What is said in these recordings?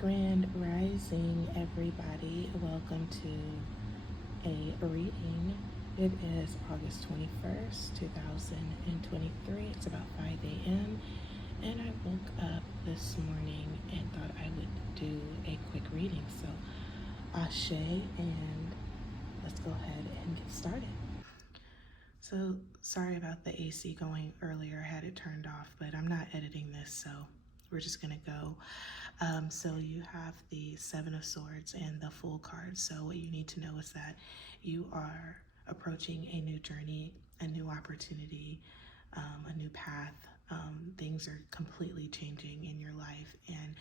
Grand Rising, everybody. Welcome to a reading. It is August 21st, 2023. It's about 5 a.m. and I woke up this morning and thought I would do a quick reading. So, Ashe, and let's go ahead and get started. So, sorry about the AC going earlier. I had it turned off, but I'm not editing this, so we're just gonna go. So you have the Seven of Swords and the Fool card. So what you need to know is that you are approaching a new journey, a new opportunity, a new path. Things are completely changing in your life. And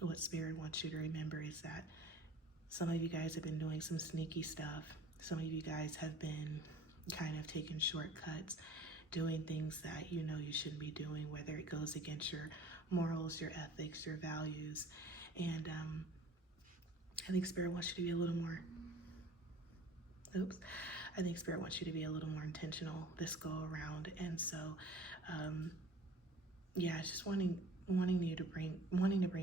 what Spirit wants you to remember is that some of you guys have been doing some sneaky stuff. Some of you guys have been kind of taking shortcuts, doing things that you know you shouldn't be doing, whether it goes against your morals, your ethics, your values. And I think Spirit wants you to be a little more, I think Spirit wants you to be a little more intentional this go around. And so, yeah, it's just wanting to bring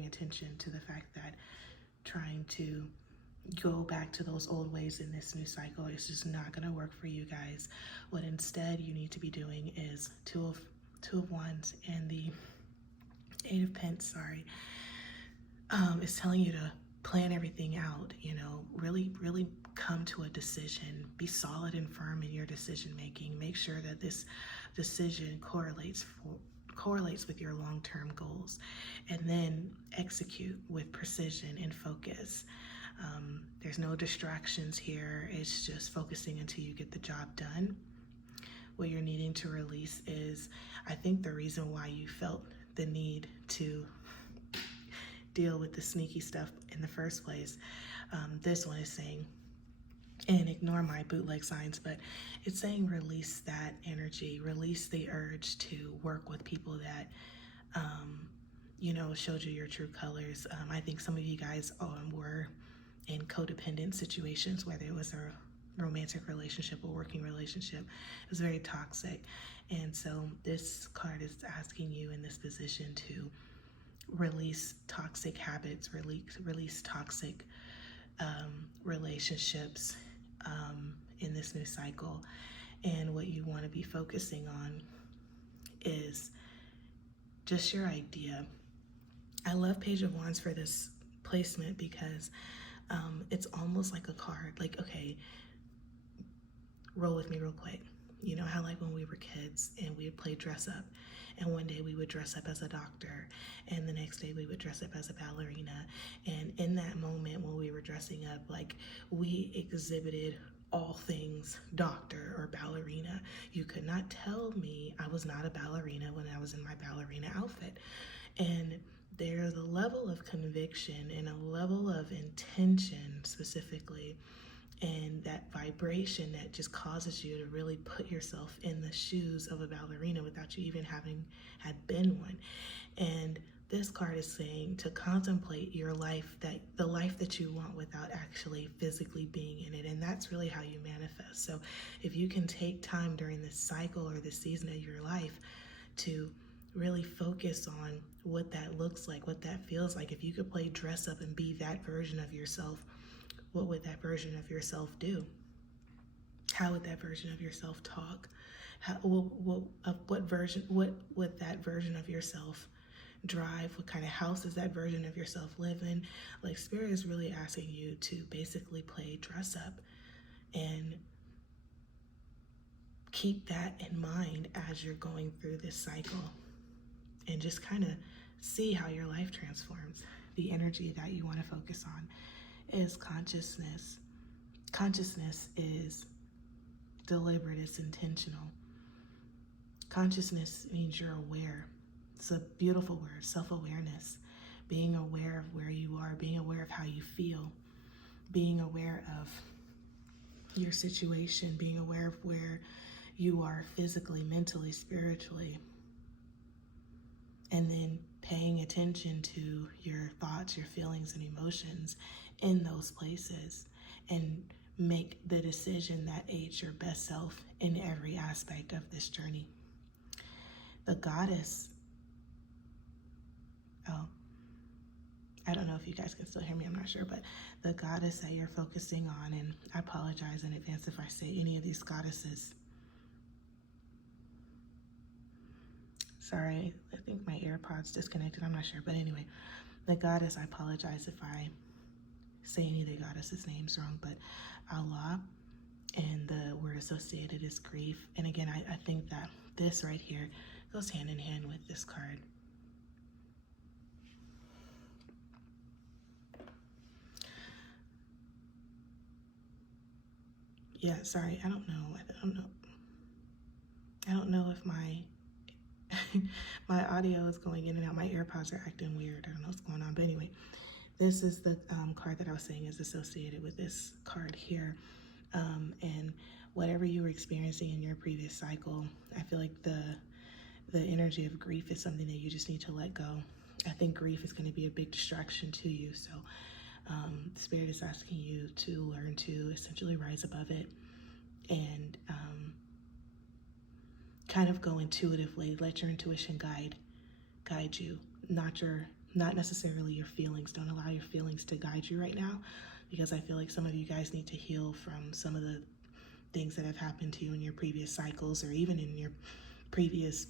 attention to the fact that trying to go back to those old ways in this new cycle is just not going to work for you guys. What instead you need to be doing is two of Wands and the Eight of Pence, is telling you to plan everything out, really come to a decision, be solid and firm in your decision making. Make sure that this decision correlates with your long-term goals, and then execute with precision and focus. There's no distractions here. It's just focusing until you get the job done. What you're needing to release is, I think, the reason why you felt the need to deal with the sneaky stuff in the first place. This one is saying, and ignore my bootleg signs, but it's saying release that energy, release the urge to work with people that showed you your true colors. I think some of you guys were in codependent situations, whether it was a romantic relationship or working relationship. It was very toxic. And so this card is asking you in this position to release toxic habits, release toxic relationships in this new cycle. And what you want to be focusing on is just your idea. I love Page of Wands for this placement because it's almost like a card. Like, okay, roll with me real quick. You know how like when we were kids and we would play dress up, and one day we would dress up as a doctor, and the next day we would dress up as a ballerina. And in that moment when we were dressing up, like, we exhibited all things doctor or ballerina. You could not tell me I was not a ballerina when I was in my ballerina outfit. And there's a level of conviction and a level of intention specifically, and that vibration that just causes you to really put yourself in the shoes of a ballerina without you even having had been one. And this card is saying to contemplate your life, the life that you want without actually physically being in it. And that's really how you manifest. So if you can take time during this cycle or this season of your life to really focus on what that looks like, what that feels like. If you could play dress up and be that version of yourself, what would that version of yourself do? How would that version of yourself talk? What would that version of yourself drive? What kind of house does that version of yourself live in? Like, Spirit is really asking you to basically play dress up and keep that in mind as you're going through this cycle, and just kind of see how your life transforms. The energy that you want to focus on is consciousness. Consciousness is deliberate, it's intentional. Consciousness means you're aware. It's a beautiful word, self-awareness. Being aware of where you are, being aware of how you feel, being aware of your situation, being aware of where you are physically, mentally, spiritually. And then paying attention to your thoughts, your feelings, and emotions in those places, and make the decision that aids your best self in every aspect of this journey. The goddess I don't know if you guys can still hear me, I'm not sure, but the goddess that you're focusing on, and I apologize in advance if I say any of these goddesses. Sorry, I think my AirPod's disconnected, I'm not sure, but anyway, the goddess, I apologize if I say any of the goddesses' names wrong, but Allah, and the word associated is grief. And again, I think that this right here goes hand in hand with this card. Yeah, sorry, I don't know if my my audio is going in and out. My AirPods are acting weird. I don't know what's going on. But anyway, this is the card that I was saying is associated with this card here. And whatever you were experiencing in your previous cycle, I feel like the energy of grief is something that you just need to let go. I think grief is going to be a big distraction to you. So Spirit is asking you to learn to essentially rise above it and kind of go intuitively. Let your intuition guide you, not necessarily your feelings. Don't allow your feelings to guide you right now, because I feel like some of you guys need to heal from some of the things that have happened to you in your previous cycles, or even in your previous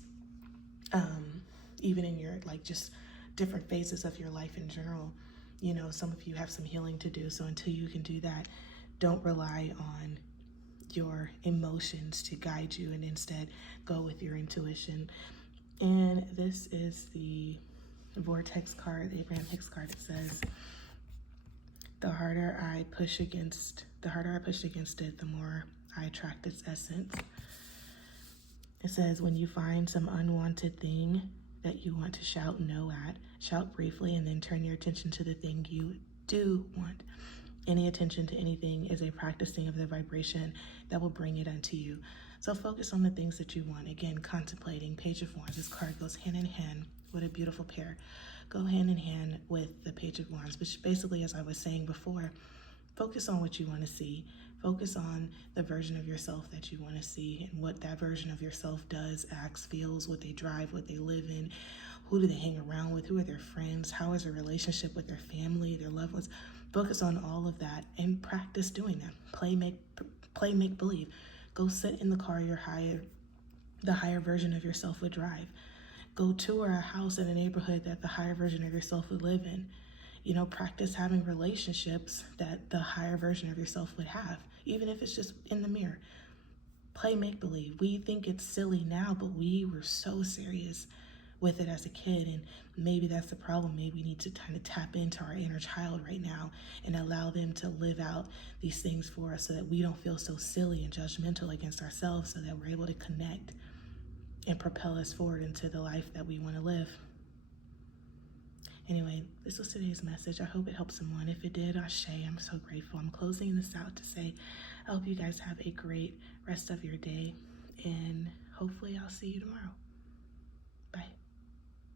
even in your like just different phases of your life in general. You know, some of you have some healing to do. So until you can do that, don't rely on your emotions to guide you, and instead go with your intuition. And this is the Vortex card, the Abraham Hicks card. It says, the harder I push against it, the more I attract its essence. It says, when you find some unwanted thing that you want to shout no at, shout briefly and then turn your attention to the thing you do want. Any attention to anything is a practicing of the vibration that will bring it unto you. So focus on the things that you want. Again, contemplating, Page of Wands. This card goes hand in hand. What a beautiful pair. Go hand in hand with the Page of Wands, which basically, as I was saying before, focus on what you want to see. Focus on the version of yourself that you want to see, and what that version of yourself does, acts, feels, what they drive, what they live in, who do they hang around with, who are their friends, how is their relationship with their family, their loved ones. Focus on all of that and practice doing that. Play make believe. Go sit in the car the higher version of yourself would drive. Go tour a house in a neighborhood that the higher version of yourself would live in. You know, practice having relationships that the higher version of yourself would have, even if it's just in the mirror. Play make-believe. We think it's silly now, but we were so serious with it as a kid, and maybe that's the problem. Maybe we need to kind of tap into our inner child right now and allow them to live out these things for us, so that we don't feel so silly and judgmental against ourselves, so that we're able to connect and propel us forward into the life that we want to live. Anyway, this was today's message. I hope it helped someone. If it did, Ashe, I'm so grateful. I'm closing this out to say, I hope you guys have a great rest of your day, and hopefully I'll see you tomorrow.